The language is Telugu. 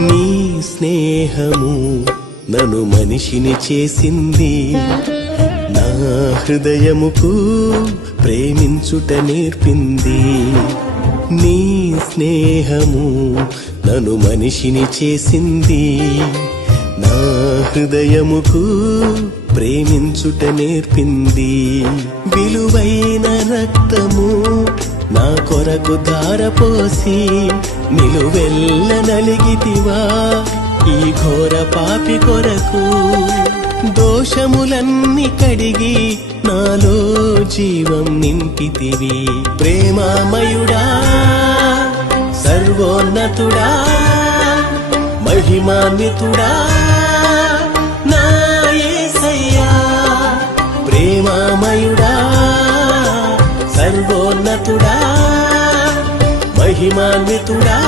నీ స్నేహము నన్ను మనిషిని చేసింది, నా హృదయముకు ప్రేమించుట నేర్పింది. నీ స్నేహము నన్ను మనిషిని చేసింది, నా హృదయముకు ప్రేమించుట నేర్పింది. విలువైన రక్తము నా కొరకు ధారపోసి నిలువెల్ల నలిగితివా ఈ ఘోర పాపి కొరకు. దోషములన్నీ కడిగి నాలో జీవం నింపితివి. ప్రేమామయుడా, సర్వోన్నతుడా, మహిమాన్వితుడా నా యేసయ్యా. ప్రేమామయుడా, సర్వోన్నతుడా, మహిమాన్వితుడా